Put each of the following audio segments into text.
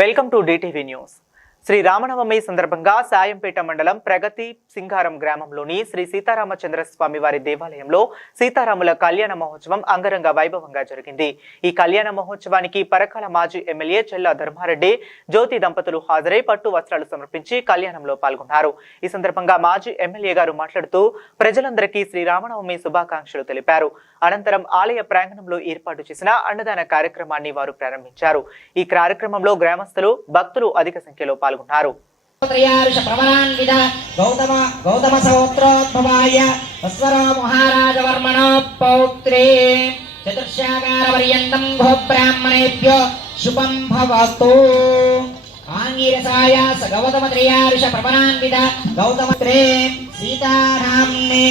Welcome to DTV news. Sri Ramanavami సందర్భంగా సాయంపేట మండలం ప్రగతి సింగారం గ్రామంలోని శ్రీ సీతారామచంద్ర స్వామి వారి దేవాలయంలో సీతారాముల కళ్యాణ మహోత్సవం అంగరంగ వైభవంగా జరిగింది. ఈ కళ్యాణ మహోత్సవానికి పరకాల మాజీ ఎమ్మెల్యే చెల్లా ధర్మారెడ్డి, జ్యోతి దంపతులు హాజరై పట్టు వస్త్రాలు సమర్పించి కళ్యాణంలో పాల్గొన్నారు. ఈ సందర్భంగా మాజీ ఎమ్మెల్యే గారు మాట్లాడుతూ ప్రజలందరికీ శ్రీ రామనవమి శుభాకాంక్షలు తెలిపారు. అనంతరం ఆలయ ప్రాంగణంలో ఏర్పాటు చేసిన అన్నదాన కార్యక్రమాన్ని వారు ప్రారంభించారు. ఈ కార్యక్రమంలో గ్రామస్తులు, భక్తులు అధిక సంఖ్యలో పాల్గొన్నారు. ఆంగిరసాయ గౌతమ త్రయారుష ప్రవరాన్విత గౌతమత్రే సీతారామ్నే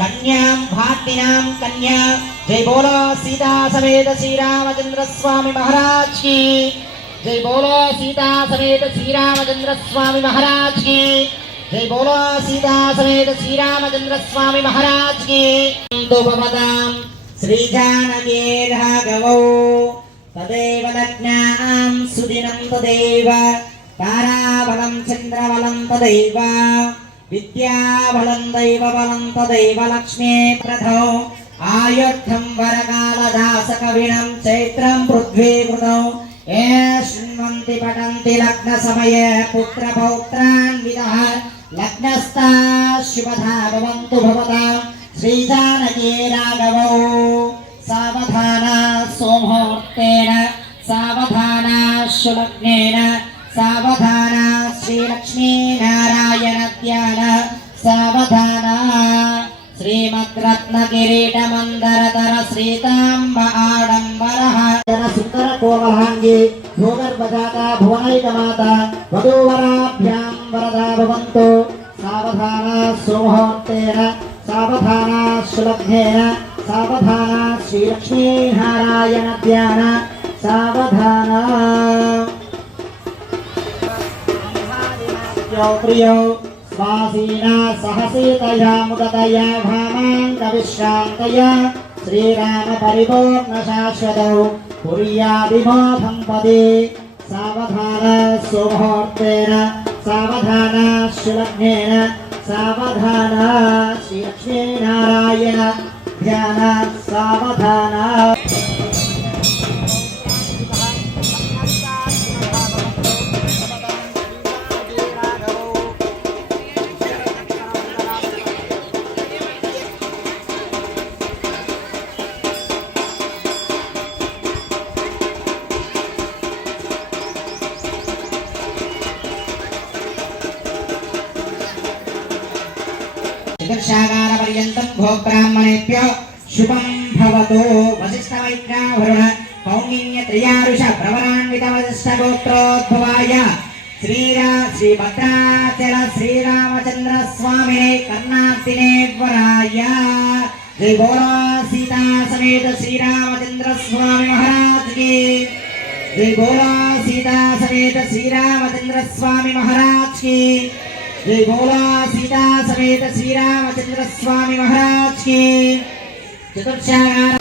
కన్యాం భాతినాం కన్యా. జై బోలో సీతా సమేత శ్రీరామచంద్ర స్వామి మహారాజ్ की. जय बोलो सीता समेत श्री रामचंद्र स्वामी महाराज की. जय बोलो सीता समेत श्री रामचंद्र स्वामी महाराज की. भवतां श्री जानकी राघवौ तदेव लग्नां सुदिनं तदेव ताराबलं चन्द्रबलं तदेव विद्याबलं दैवबलं तदेव लक्ष्मी प्रथौ आयुद्धं वरकालदासकविणं चैत्रं पृथ्वीकृतौ ये शृण्वन्ति पठन्ति लग्न समये पुत्रपौत्रान्वितः लग्नस्था शुभधा भवन्तु भवतां श्रीजानकी राघवौ. सावधाना सोममुहूर्तेन सावधाना शुलग्नेन सावधाना श्रीलक्ष्मीनारायण ध्यान सावधाना श्रीमद्रत्नकिरीटमन्दरतर श्रीताम्ब आडम्बरः सुन्दर कोमलाङ्गी भूगर्भजाता भुवनैकमाता वधूवराभ्यां वरदा भवन्तु. सावधाना सुमुहूर्तेन सावधाना सुलग्नेन सावधाना श्रीलक्ष्मीनारायण ध्यान सावधाना. प्रियौ स्वासीना सहसीतया मुदतया भामाङ्गविश्रान्तया श्रीराम परिपूर्ण शाश्वतौ पुर्यादिमो दम्पती. सावधाना सुमुहूर्तेन सावधाना शुलग्नेन सावधाना श्रीलक्ष्मीनारायण ध्यान सावधाना. चतुर्षागारपर्यन्तं भो ब्राह्मणेभ्यो शुभं भवतु. वसिष्ठवैद्यावरुण कौण्डिन्य त्रयारुष प्रवरान्वित वसिष्ठगोत्रोद्भवाय श्रीभद्राचल श्रीरामचंद्र स्वामिने कर्णार्तिने वराय. जय बोलो सीता समेत श्रीरामचंद्र स्वामी महाराज की. जय बोलो सीता समेत श्रीरामचंद्र स्वामी महाराज की. जय बोलो सीता समेत श्री रामचंद्र स्वामी महाराज की. चतुर्षागार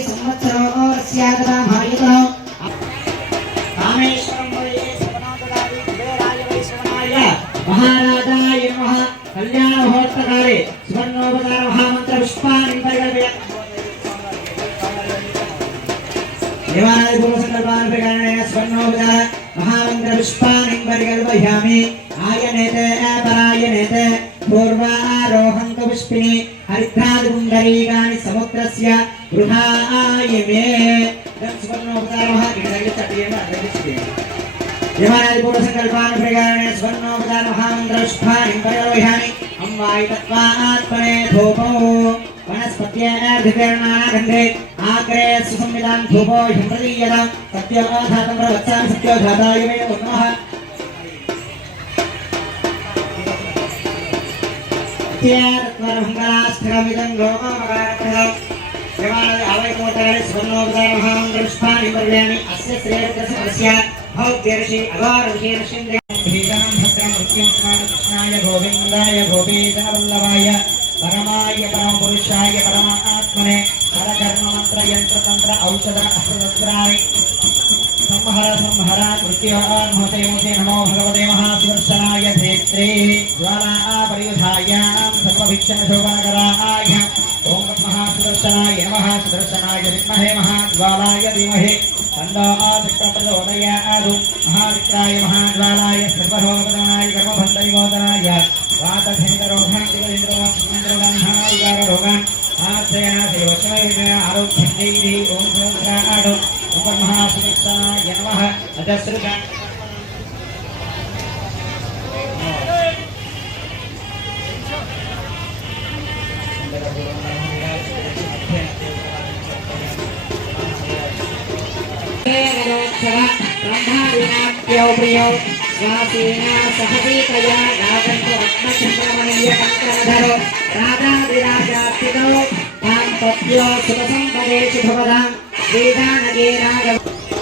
संवत्सरो स्यादना भार्यतो कामेश्वरं वये सवनादगारि कुबेराय वैश्वनाय महाराजाय नमः. कल्याण मुहूर्तकाले सुवर्णोपचार महामंत्र पुष्पाणि परिकल्प्य देवानाय पूर्वसंकल्पान् प्रकरणेन सुवर्णोपचार महामंत्र पुष्पाणि परिकल्पयामि. आयनेते अपरायनेते पूर्वारोहं पुष्पिनि हरिद्रादिपुण्डरीकानि समुद्रस्य गृहायमे. सुवर्णोपचारः देवानादि पूर्वसंकल्पान् प्रकरणेन सुवर्णोपचार महामंत्र पुष्पाणि परिकल्पयामि. अम्वायि तत्त्वात्मने धूपो वनस्पत्ये अर्धकरणानागन्धे आग्रे सुसंविदान धूपो हिमृदीयतां सत्योधातं प्रवत्सां सत्योधाताय मे नमः त्यात्मरमङ्गलास्थलमिदं लोकमगारप्रदम् देवालय आवैकोटरे स्वर्णोपदामहां दृष्टानि पर्याणि अस्य श्रेयस्यस्य भौत्यर्षि अगारविशेषेन्द्रियं भीषणं भद्रं मृत्युं कृष्णाय गोविन्दाय गोपीजनवल्लभाय परमाय परमपुरुषाय परमात्मने परकर्ममन्त्रयन्त्रतन्त्र औषध अस्त्रतन्त्राणि संहर मृत्योर्महते मुखे नमो भगवते महासुदर्शनाय धेत्रे ज्वाला परियुधायां सर्वभिक्षणशोभनकराय ॐ महासुदर्शनाय नमः सुदर्शनाय विद्महे महाज्वालाय धीमहि तन्नो प्रचोदयात् महाविक्राय महाज्वालाय सर्वरोगनाय कर्मबन्धविमोचनाय वातधेन्द्रोघान्तिकेन्द्रोगान् आश्रयनाशयोषमय आरोग्यं देहि ॐ सोऽग्राडो महासुदर्शनाय नमः अजस्रुगा प्रियो स्वासीना सहसीतया रागन्तु रत्नचन्द्रमणीयपत्रमधरो राजाधिराजार्थितो तां तत्यो सुखसम्पदे शुभपदां वेदानगे राघव